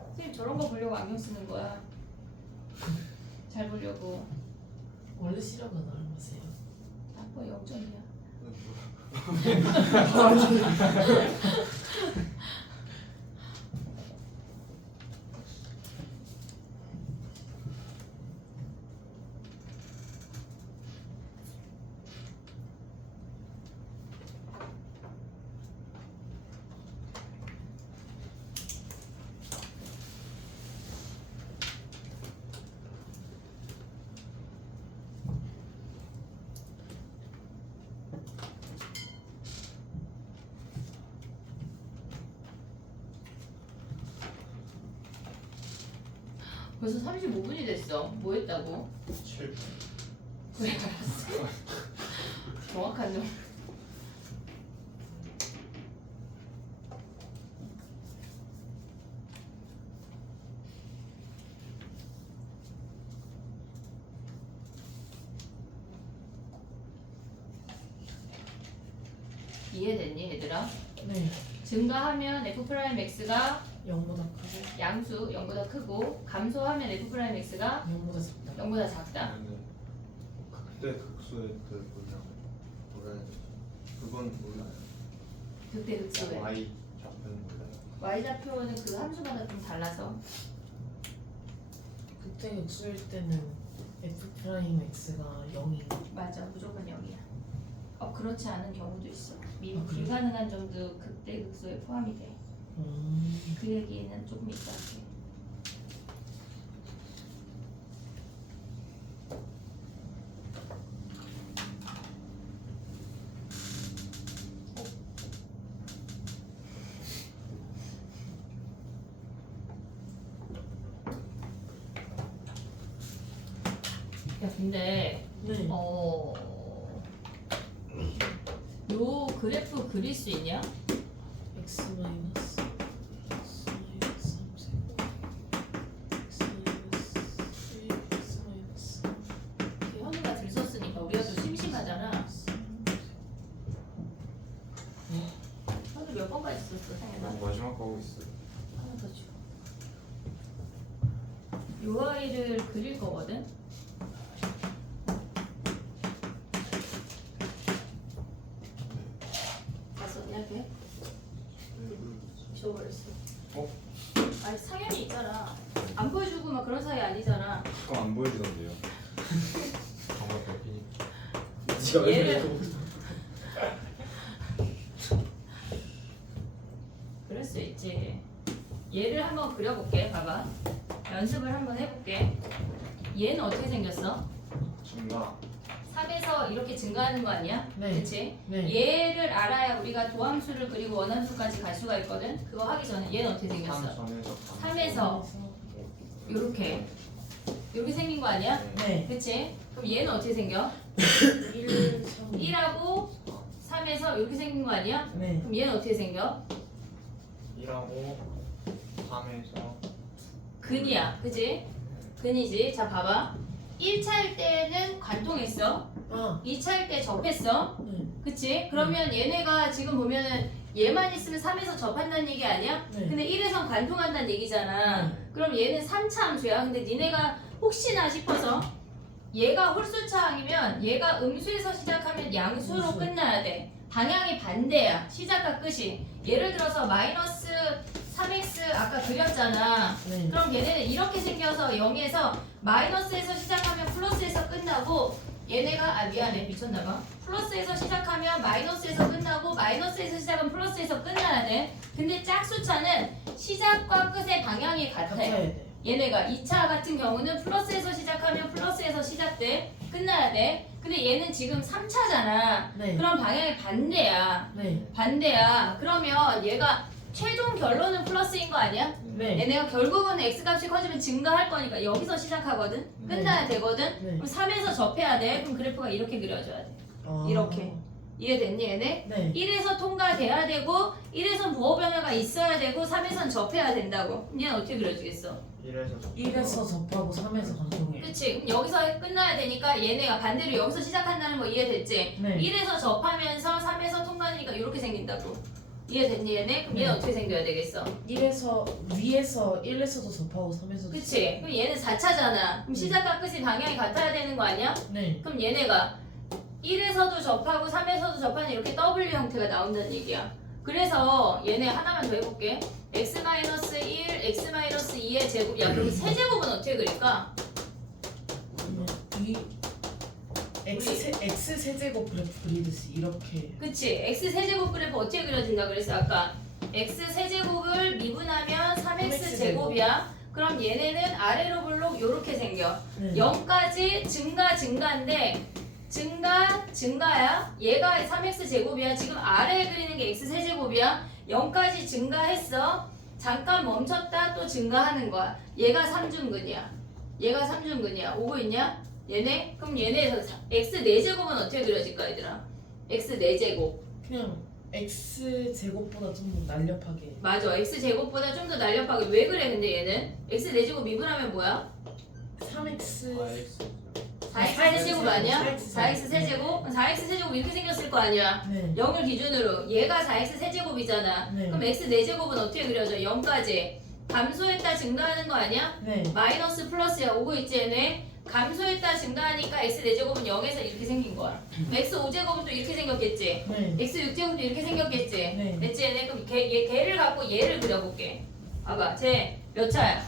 선생님 저런 거 보려고 안경 쓰는 거야. 잘 보려고. 원래 시력은 얼마세요? 아빠 0점이야. 벌써 35분이 됐어. 뭐 했다고? 7. 그래 알았어. 정확한 놈. 이해됐니 얘들아? 네. 증가하면 F'X가 0보다 크고 양수 0보다 크고 감소하면 F'X가 0보다 작다. 0보다 작다. 그때 극소의 그 뭐냐 해야 되지? 그건 몰라요. 극대 극소에 Y 좌표는 몰라요. Y좌표는 그 함수마다 좀 달라서 그때 육수일 때는 F'X가 0이. 맞아 무조건 0이야. 그렇지 않은 경우도 있어. 그래요? 불가능한 점도 극대 극소에 포함이 돼. 그 얘기는 조금 이따 할게. 야 근데 네. 요 그래프 그릴 수 있냐? X 마이너스 X 마이너스 3제곱 X 마이너스 3 X 마이너스 현우가 들썼으니까 우리가 좀 심심하잖아. 현우 몇 번까지 썼어 상현아? 마지막 거 하고 있어요. 하나 더 줘. 요 아이를 그릴 거거든? 다 썼냐 걔? 지워버렸어. 아니 상현이 있잖아. 안 보여주고 막 그런 사이 아니잖아. 그거 안 보여주던데요. 정말 대피니. 얘를 그럴 수 있지. 얘를 한번 그려볼게. 봐봐. 연습을 한번 해볼게. 얘는 어떻게 생겼어? 증가. 3에서 이렇게 증가하는 거 아니야? 네. 그치? 네. 얘를 알아야 우리가 도함수를 그리고 원함수까지 갈 수가 있거든. 그거 하기 전에 얘는 어떻게 3 생겼어? 전에서 3에서 요렇게 생긴 거 아니야? 네. 그치? 그럼 얘는 어떻게 생겨? 1, 3 1하고 3에서 이렇게 생긴 거 아니야? 네. 그럼 얘는 어떻게 생겨? 1하고 3에서 근이야. 그치? 근이지. 자 봐봐. 1차일 때는 관통했어. 아 2차일 때 접했어. 네. 그치? 그러면 얘네가 지금 보면은 얘만 있으면 3에서 접한다는 얘기 아니야? 네. 근데 1에선 관통한다는 얘기잖아. 그럼 얘는 3차 함수야. 근데 니네가 혹시나 싶어서 얘가 홀수차항이면 얘가 음수에서 시작하면 양수로 음수. 끝나야 돼. 방향이 반대야. 시작과 끝이. 예를 들어서 마이너스 3x 아까 그렸잖아. 네. 그럼 얘네는 이렇게 생겨서 0에서 마이너스에서 시작하면 플러스에서 끝나고 얘네가 미안해 미쳤나봐. 플러스에서 시작하면 마이너스에서 끝나고 마이너스에서 시작하면 플러스에서 끝나야 돼. 근데 짝수차는 시작과 끝의 방향이 같아. 같아야 돼. 얘네가 2차 같은 경우는 플러스에서 시작하면 플러스에서 시작돼. 끝나야 돼. 근데 얘는 지금 3차잖아. 네. 그럼 방향이 반대야. 네. 반대야. 그러면 얘가 최종 결론은 플러스인 거 아니야? 네. 얘네가 결국은 x값이 커지면 증가할 거니까 여기서 시작하거든? 끝나야 되거든? 네. 그럼 3에서 접해야 돼. 그럼 그래프가 이렇게 그려져야 돼. 아. 이렇게. 이해됐니 얘네? 네. 1에서 통과돼야 되고 1에선 부호 변화가 있어야 되고 3에선 접해야 된다고. 그럼 얘는 어떻게 그려주겠어? 1에서 접하고 3에서 관통해요. 그치? 그럼 여기서 끝나야 되니까 얘네가 반대로 여기서 시작한다는 거 이해됐지? 네. 1에서 접하면서 3에서 통과하니까 이렇게 생긴다고. 이해됐니 얘네? 그럼 얘는 네. 어떻게 생겨야 되겠어? 1에서 위에서 1에서도 접하고 3에서도 그치? 그럼 얘는 4차잖아. 그럼 시작과 끝이 방향이 같아야 되는 거 아니야? 네. 그럼 얘네가 1에서도 접하고 3에서도 접하는 이렇게 W 형태가 나온다는 얘기야. 그래서 얘네 하나만 더 해볼게. x-1, x-2의 제곱. 야 그럼 세제곱은 어떻게 그릴까? 이 x 세제곱 그래프 그리듯이 이렇게. 그치? x 세제곱 그래프 어떻게 그려진다 그랬어 아까? x 세제곱을 미분하면 3x 제곱이야. 그럼 얘네는 아래로 볼록 요렇게 생겨. 네. 0까지 증가인데 증가야. 얘가 3x 제곱이야. 지금 아래에 그리는 게 x 세제곱이야. 0까지 증가했어. 잠깐 멈췄다 또 증가하는 거야. 얘가 3중근이야. 오고 있냐? 얘네? 그럼 얘네에서 x 4제곱은 어떻게 그려질까 얘들아? x 4제곱. 그냥 x 제곱보다 좀 더 날렵하게. 맞아. x 제곱보다 좀 더 날렵하게. 왜 그래 근데 얘는? x 4제곱 미분하면 뭐야? 3x 4x 세제곱 아니야? 4x 세제곱? 4x 세제곱 이렇게 생겼을 거 아니야? 네. 0을 기준으로 얘가 4x 세제곱이잖아. 네. 그럼 x 4제곱은 어떻게 그려져? 0까지 감소했다 증가하는 거 아니야? 네. 마이너스 플러스야. 오고 있지 얘네? 감소했다 증가하니까 x 4제곱은 0에서 이렇게 생긴 거야. x 5제곱은 또 이렇게 생겼겠지? 네. x 6제곱도 이렇게 생겼겠지? 네. 됐지 얘네? 그럼 걔를 갖고 얘를 그려볼게. 봐봐. 쟤 몇 차야?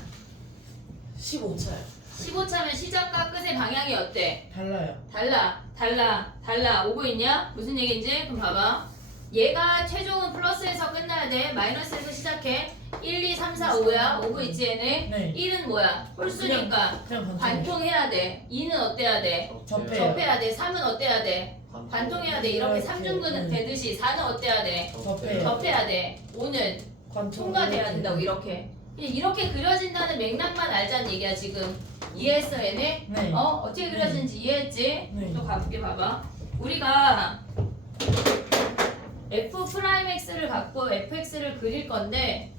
15차요. 15차면 시작과 끝의 방향이 어때? 달라요. 달라. 오고 있냐? 무슨 얘기인지? 그럼 봐봐. 얘가 최종은 플러스에서 끝나야 돼. 마이너스에서 시작해. 1, 2, 3, 4, 5야. 오고 있지 얘네? 네. 1은 뭐야? 홀수니까 그냥 관통해야 돼. 2는 어때야 돼? 접해요. 접해야 돼. 3은 어때야 돼? 관통해야 돼. 이렇게 이렇게, 3중근은 네. 되듯이 4는 어때야 돼? 접해요. 접해야 돼. 5는 관통 통과돼야 된다고 이렇게. 그냥 이렇게 그려진다는 맥락만 알자는 얘기야 지금. 이해했어 얘네? 네. 어떻게 그려지는지 이해했지? 네. 또 가볼게 봐봐. 우리가 f'x를 갖고 fx를 그릴 건데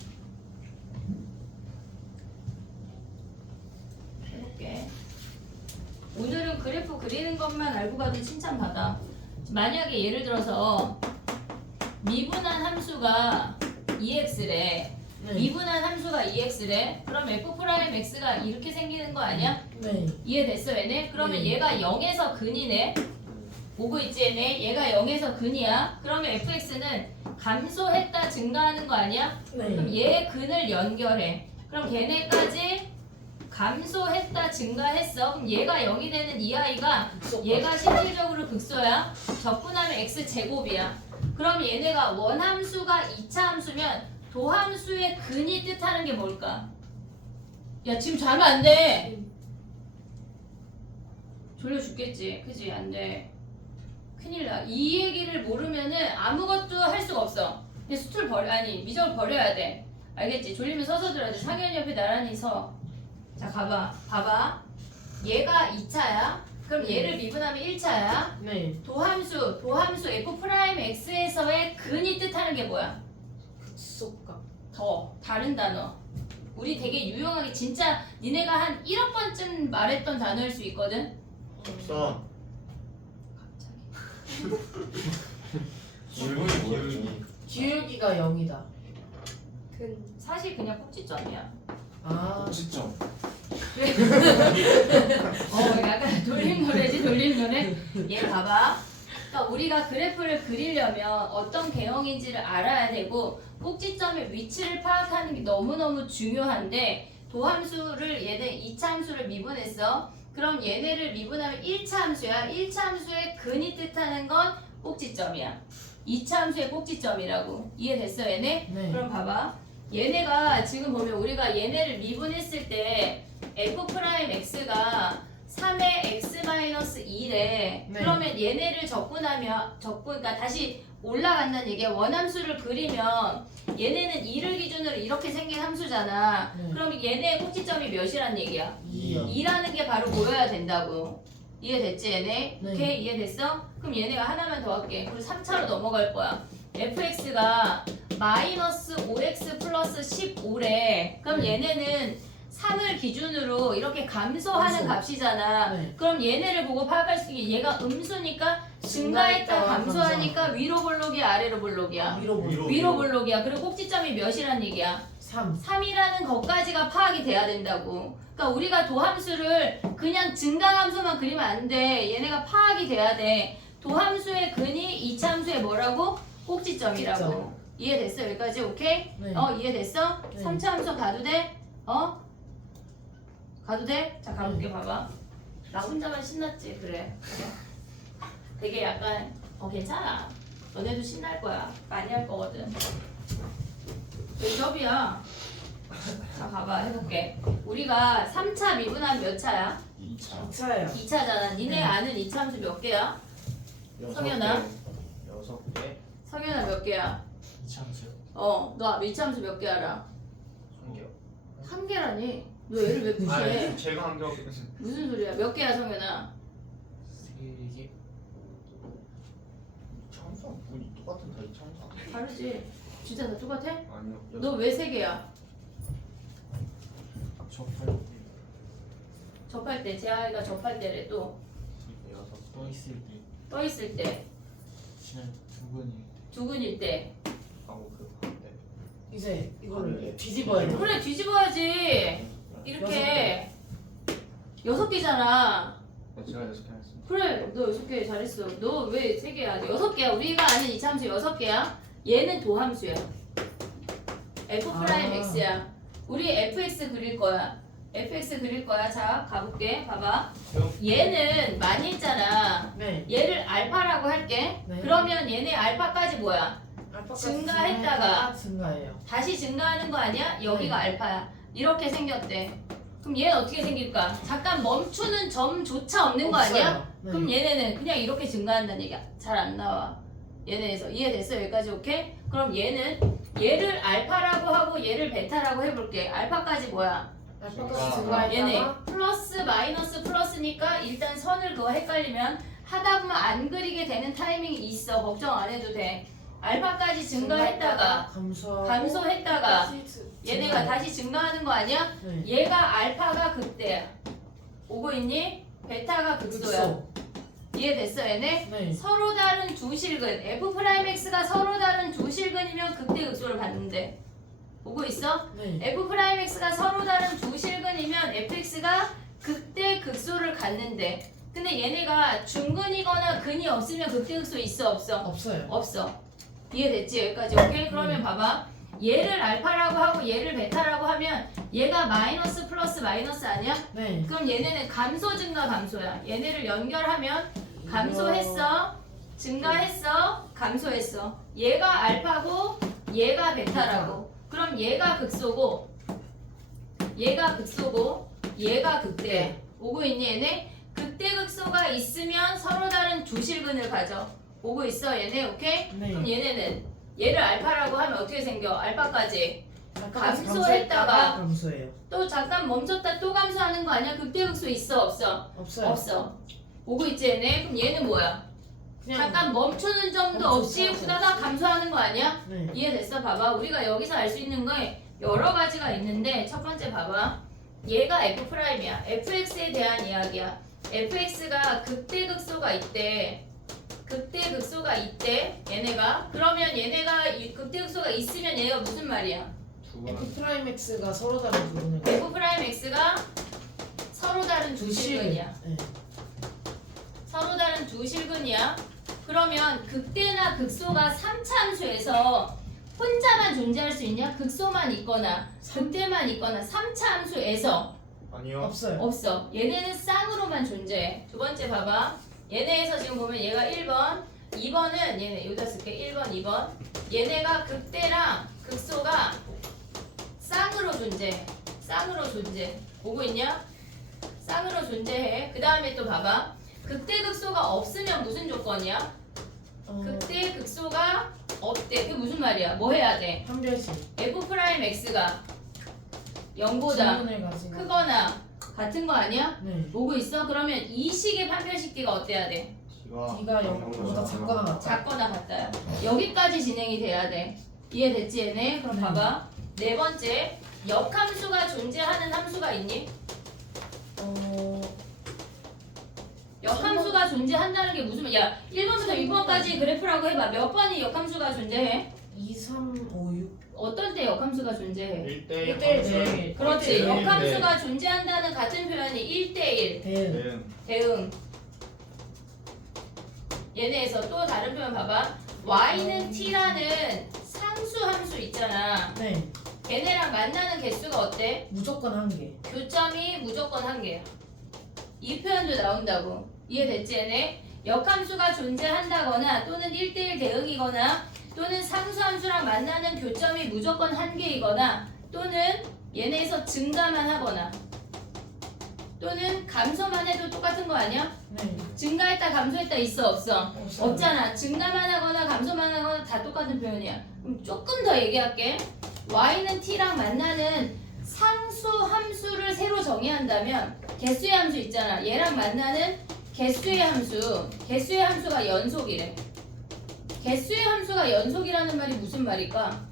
해볼게. 오늘은 그래프 그리는 것만 알고 가도 칭찬받아. 만약에 예를 들어서 미분한 함수가 2x래. 네. 미분한 함수가 2x래. 그럼 f'x가 이렇게 생기는 거 아니야? 네. 이해됐어 얘네? 그러면 네. 얘가 0에서 근이네. 오고 있지 얘네? 얘가 0에서 근이야. 그러면 fx는 감소했다 증가하는 거 아니야? 그럼 네. 얘 근을 연결해. 그럼 걔네까지 감소했다 증가했어. 그럼 얘가 0이 되는 이 아이가 얘가 실질적으로 극소야. 적분하면 x제곱이야. 그럼 얘네가 원함수가 2차 함수면 도함수의 근이 뜻하는 게 뭘까? 야 지금 자면 안 돼. 졸려 죽겠지. 그지? 안 돼. 큰일 나. 이 얘기를 모르면은 아무것도 할 수가 없어. 그냥 수틀 미적을 버려야 돼. 알겠지? 졸리면 서서 들어야 돼. 상현이 옆에 나란히 서. 자 봐봐. 얘가 2차야. 그럼 얘를 미분하면 1차야. 네. 도함수 f'x에서의 근이 뜻하는 게 뭐야? 극소값. 더 다른 단어. 우리 되게 유용하게 진짜 니네가 한 1억 번쯤 말했던 단어일 수 있거든. 선 기울기. 기울기가 0이다. 사실 그냥 꼭지점이야. 아. 시점. 약간 돌림 노래. 얘 봐봐. 그러니까 우리가 그래프를 그리려면 어떤 개형인지를 알아야 되고 꼭지점의 위치를 파악하는 게 너무너무 중요한데 도함수를 얘네 2차 함수를 미분했어. 그럼 얘네를 미분하면 1차 함수야. 1차 함수의 근이 뜻하는 건 꼭지점이야. 2차 함수의 꼭지점이라고. 이해됐어 얘네? 네. 그럼 봐봐. 얘네가 지금 보면 우리가 얘네를 미분했을 때 f'x가 3의 x-2래. 네. 그러면 얘네를 그러니까 다시 올라간다는 얘기야. 원함수를 그리면 얘네는 2를 기준으로 이렇게 생긴 함수잖아. 네. 그럼 얘네의 꼭지점이 몇이란 얘기야? 2요. 2라는 게 바로 보여야 된다고. 이해됐지 얘네? 네. 오케이 이해됐어? 그럼 얘네가 하나만 더 할게. 그리고 3차로 넘어갈 거야. fx가 마이너스 5x 플러스 15래. 그럼 네. 얘네는 3을 기준으로 이렇게 감소하는 감소. 값이잖아. 네. 그럼 얘네를 보고 파악할 수 있게 얘가 음수니까 증가했다 증가했다, 감소하니까 위로 볼록이야 아래로 볼록이야? 위로 볼. 위로 볼록이야. 그리고 꼭지점이 몇이란 얘기야? 3. 3이라는 것까지가 파악이 돼야 된다고. 그러니까 우리가 도함수를 그냥 증가함수만 그리면 안 돼. 얘네가 파악이 돼야 돼. 도함수의 근이 이차함수의 뭐라고? 꼭지점이라고. 꼭지점. 이해됐어? 여기까지 오케이? 네. 이해됐어? 네. 3차 함수 가도 돼? 가도 돼? 자 가볼게. 봐봐. 나 혼자만 신났지? 그래. 되게 약간 괜찮아. 너네도 신날 거야. 많이 할 거거든. 왜 접이야? 자 봐봐 해볼게. 우리가 3차 미분하면 몇 차야? 2차 2차예요. 2차잖아. 니네 네. 아는 2차 함수 몇 개야? 성현아? 6개. 성현아 몇 개야? 2차 함수요? 너 2차 함수 몇 개 알아? 1개요. 한 개라니? 너 얘를 왜 무시해? 제가 한 게 무슨 소리야? 몇 개야 성현아? 3개? 참수랑 분이 똑같은 다 참수 아니에요? 다르지? 진짜 다 똑같아? 아니요. 너 왜 3개야? 접할 접할 때, 제 아이가 접할 때래 또. 떠 있을 때 떠 있을 때, 그냥 두근이 두근일 때. 하고 그 반대. 이제 이거를 네. 뒤집어야 돼. 그래 뒤집어야지. 이렇게 6개잖아. 제가 6개 했습니다. 그래 너 6개 잘했어. 너 왜 3개야? 6개야. 우리가 아는 이차함수 6개야. 얘는 도함수야. f 프라임 x야. 우리 fx 그릴 거야. fx 그릴 거야. 자 가볼게. 봐봐. 얘는 많이 했잖아. 네. 얘를 알파라고 할게. 네. 그러면 얘네 알파까지 뭐야? 알파까지 증가했다가 증가해요. 다시 증가하는 거 아니야? 여기가 네. 알파야. 이렇게 생겼대. 그럼 얘는 어떻게 생길까? 잠깐 멈추는 점조차 없는 거 아니야? 없어요. 네. 그럼 얘네는 그냥 이렇게 증가한다는 얘기야. 잘 안 나와. 얘네에서 이해됐어? 여기까지 오케이? 그럼 얘는 얘를 알파라고 하고 얘를 베타라고 해볼게. 알파까지 뭐야? 알파까지 증가했다가 얘네 플러스 마이너스 플러스니까 일단 선을 그거 헷갈리면 하다 보면 안 그리게 되는 타이밍이 있어. 걱정 안 해도 돼. 알파까지 증가했다가 감소했다가 얘네가 다시 증가하는 거 아니야? 네. 얘가 알파가 극대야. 오고 있니? 베타가 극소야. 극소. 이해됐어 얘네? 네. 서로 다른 두 실근 f'x가 서로 다른 두 실근이면 극대 극소를 받는데 보고 있어? 네. f'x가 서로 다른 두 실근이면 fx가 극대 극소를 갖는데 근데 얘네가 중근이거나 근이 없으면 극대 극소 있어 없어? 없어요. 없어. 이해됐지? 여기까지 오케이? 그러면 봐봐. 얘를 알파라고 하고 얘를 베타라고 하면 얘가 마이너스 플러스 마이너스 아니야? 네. 그럼 얘네는 감소 증가 감소야. 얘네를 연결하면 감소했어, 증가했어, 감소했어. 얘가 알파고 얘가 베타라고. 그럼 얘가 극소고 얘가 극소고 얘가 극대야. 오고 있니 얘네? 극대 극소가 있으면 서로 다른 두 실근을 가져. 오고 있어 얘네 오케이? 네. 그럼 얘네는 얘를 알파라고 하면 어떻게 생겨? 알파까지 알파까지 감소했다가 감소해요. 또 잠깐 멈췄다 또 감소하는 거 아니야? 극대극소 있어 없어? 없어요. 없어. 오고 있지 얘네? 그럼 얘는 뭐야? 그냥 잠깐 멈추는 점도 멈춰서 없이 후다닥 감소하는 거 아니야? 네. 이해됐어? 봐봐. 우리가 여기서 알 수 있는 게 여러 가지가 있는데 첫 번째 봐봐. 얘가 f'이야. fx에 대한 이야기야. fx가 극대극소가 있대. 극대극소가 있대. 얘네가. 그러면 얘네가 극대극소가 있으면 얘가 무슨 말이야? 두 번. F 프라임 X가 서로 다른 부분을 f'x가 서로 다른 두 실근이야. 네. 서로 다른 두 실근이야. 그러면 극대나 극소가 3차 함수에서 혼자만 존재할 수 있냐? 극소만 있거나 극대만 있거나 3차 함수에서 아니요. 없어요. 없어. 얘네는 쌍으로만 존재해. 두 번째 봐봐. 얘네에서 지금 보면 얘가 1번, 2번은 얘네 여기다 쓸게. 1번, 2번. 얘네가 극대랑 극소가 쌍으로 존재해. 쌍으로 존재. 보고 있냐? 쌍으로 존재해. 그 다음에 또 봐봐. 극대 극소가 없으면 무슨 조건이야? 극대 극소가 없대. 그게 무슨 말이야? 뭐 해야 돼? 한별씩 f'x가 0보다 지문을 가지고 크거나 같은 거 아니야? 네. 오고 있어? 그러면 이 식의 판별식기가 어때야 돼? D가 0보다 작거나 같아. 작거나 같아요. 여기까지 진행이 돼야 돼. 이해됐지 얘네? 그럼 네. 봐봐. 네 번째, 역함수가 존재하는 함수가 있니? 역함수가 존재한다는 게 무슨 말이야? 야, 1번부터 6번까지 그래프라고 해봐. 몇 번이 역함수가 존재해? 2, 3, 5, 6. 어떤 때 역함수가 존재해? 1대1 1대1. 그렇지. 네. 역함수가 존재한다는 같은 표현이 1대1. 대응. 대응. 얘네에서 또 다른 표현 봐봐. y는 t라는 상수 함수 있잖아. 네. 걔네랑 만나는 개수가 어때? 무조건 한 개. 교점이 무조건 한 개야. 이 표현도 나온다고. 이해됐지 얘네? 역함수가 존재한다거나 또는 1대1 대응이거나 또는 상수함수랑 만나는 교점이 무조건 한 개이거나 또는 얘네에서 증가만 하거나 또는 감소만 해도 똑같은 거 아니야? 네. 증가했다 감소했다 있어 없어? 없어요. 없잖아. 증가만 하거나 감소만 하거나 다 똑같은 표현이야. 그럼 조금 더 얘기할게. y는 t랑 만나는 상수 함수를 새로 정의한다면 개수의 함수 있잖아. 얘랑 만나는 개수의 함수. 개수의 함수가 연속이래. 개수의 함수가 연속이라는 말이 무슨 말일까?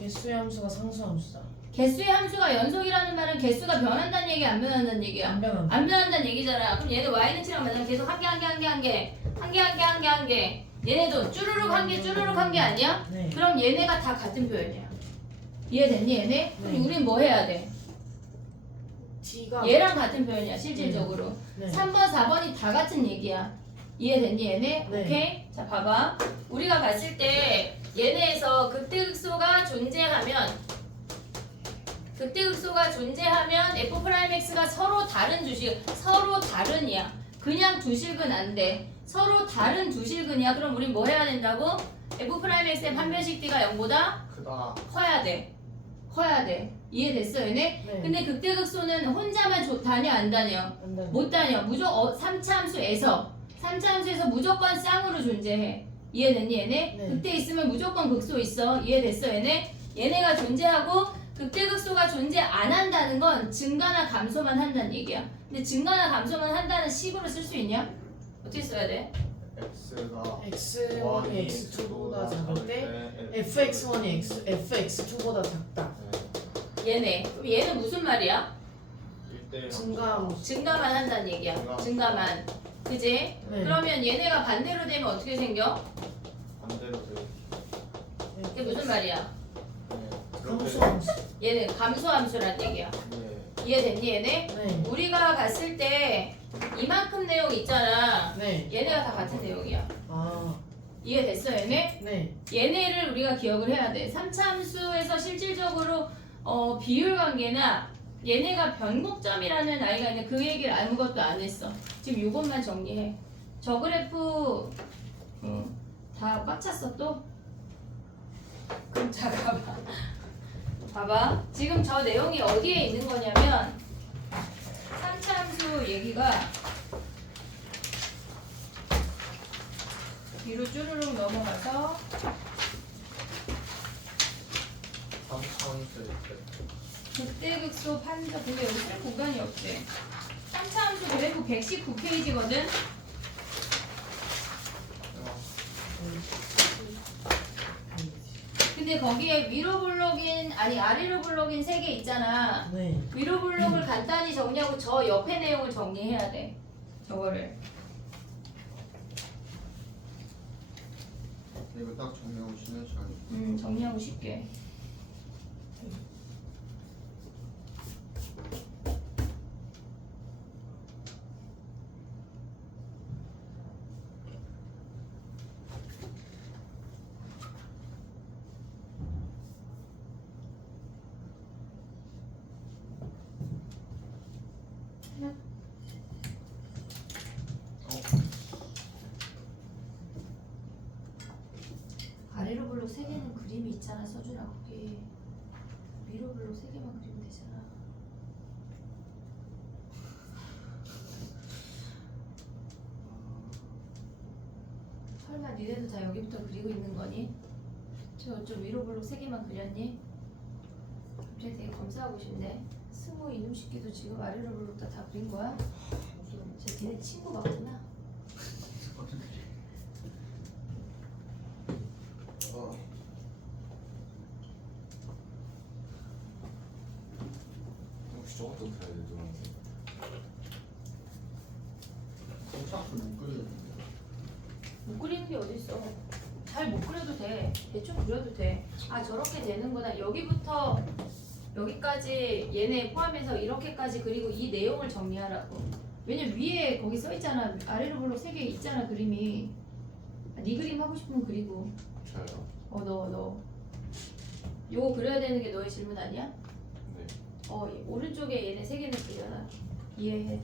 개수의 함수가 상수 함수다. 개수의 함수가 연속이라는 말은 개수가 변한다는 얘기 안 변한다는 얘기야. 안 변한다. 안 변한다는 얘기잖아. 그럼 얘는 y는 t랑 만나면 계속 한 개. 얘네도 쭈루룩 한 개 아니야? 네. 그럼 얘네가 다 같은 표현이야. 이해됐니 얘네? 그럼 네. 우린 뭐 해야 돼? D가 얘랑 같은 표현이야 실질적으로. 네. 3번 4번이 다 같은 얘기야. 이해됐니 얘네? 네. 오케이? 자 봐봐. 우리가 봤을 때 얘네에서 극대극소가 존재하면 F'X가 서로 다른 주식, 서로 다른이야. 그냥 두식은 안 돼. 서로 다른 두식은이야. 그럼 우린 뭐 해야 된다고? F'X의 판별식 D가 0보다 크다. 커야 돼. 이해됐어 얘네? 네. 근데 극대극소는 혼자만 다녀 안 다녀? 안 돼. 못 다녀. 무조건 3차 함수에서 무조건 쌍으로 존재해. 이해됐니 얘네? 네. 극대 있으면 무조건 극소 있어. 이해됐어 얘네? 얘네가 존재하고 극대극소가 존재 안 한다는 건 증가나 감소만 한다는 얘기야. 근데 증가나 감소만 한다는 식으로 쓸 수 있냐? 어떻게 써야 돼? X가 X1이 X2보다 작을 때 FX1이 FX2보다 작다. 얘네. 그럼 얘는 무슨 말이야? 1대1 증가만 한다는 얘기야. 증가만. 그지? 네. 그러면 얘네가 반대로 되면 어떻게 생겨? 반대로 돼. 그게 무슨 말이야? 상수 함수. 얘는 감소함수란 얘기야. 네. 이해됐니 얘네? 네. 우리가 봤을 때 이만큼 내용 있잖아. 네. 얘네가 다 같은 내용이야. 아. 이해됐어 얘네? 네. 얘네를 우리가 기억을 해야 돼. 3차 함수에서 실질적으로 비율 관계나 얘네가 변곡점이라는 아이가 있는데 그 얘기를 아무것도 안 했어. 지금 이것만 정리해. 저 그래프 다 꽉 찼어 또? 그럼 잠깐만. 봐봐. 지금 저 내용이 어디에 있는 거냐면 3차 함수 얘기가 뒤로 쭈르륵 넘어가서 3차원수 극대극소 판정. 근데 여기 쓸 공간이 없대. 3차 함수 그래프 119페이지거든. 근데 거기에 위로 블록인 아니 아래로 블록인 3개 있잖아. 네. 위로 블록을 간단히 정리하고 저 옆에 내용을 정리해야 돼. 저거를. 이거 딱 정리하고 쉬는 시간이. 정리하고 쉽게. 아래로 블록 3개는 그림이 있잖아 서준아 거기. 위로 블록 3개만 그리면 되잖아. 설마 니네도 다 여기부터 그리고 있는 거니? 저 좀 위로 블록 3개만 그렸니? 갑자기 되게 검사하고 싶네. 승우 이놈 새끼도 지금 아래로 불렀다 다 그린 거야? 저 니네 친구 같구나. 혹시 저것도 그려야 돼 노란색. 싹 못 그리는데. 못 그리는 게 어딨어. 잘 못 그려도 돼. 대충 그려도 돼. 아 저렇게 되는구나. 여기부터 여기까지 얘네 포함해서 이렇게까지 그리고 이 내용을 정리하라고. 왜냐면 위에 거기 써 있잖아. 아래로 볼록 3개 있잖아 그림이. 아, 네 그림 하고 싶으면 그리고. 저요? 너. 요거 그려야 되는 게 너의 질문 아니야? 네. 오른쪽에 얘네 3개는 그려놔. 이해해.